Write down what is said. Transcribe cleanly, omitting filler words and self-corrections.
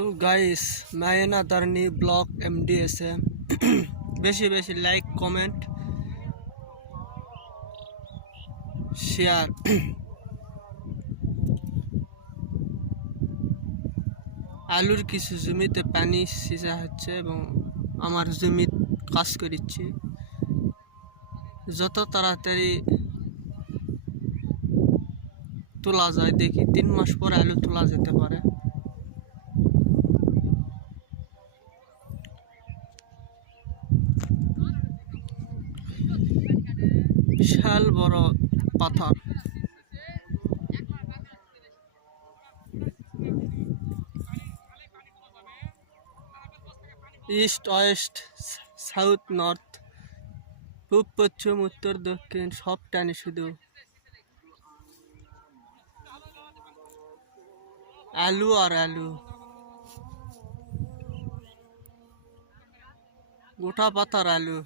So guys मैं ना तरनी blog MDS है বেশি বেশি লাইক কমেন্ট শেয়ার আলুর কিছু জমিতে পানি সিঁচা হচ্ছে এবং আমার জমি কাজ করছি যত তাড়াতাড়ি তোলা যায় দেখি 3 মাস পর আলু তোলা যেতে পারে বিশাল বড় পাথর ইস্ট ওয়েস্ট সাউথ নর্থ পূব পশ্চিম উত্তর দক্ষিণ সব টানি শুধু আলু আর আলু গোটা পাতার আলু।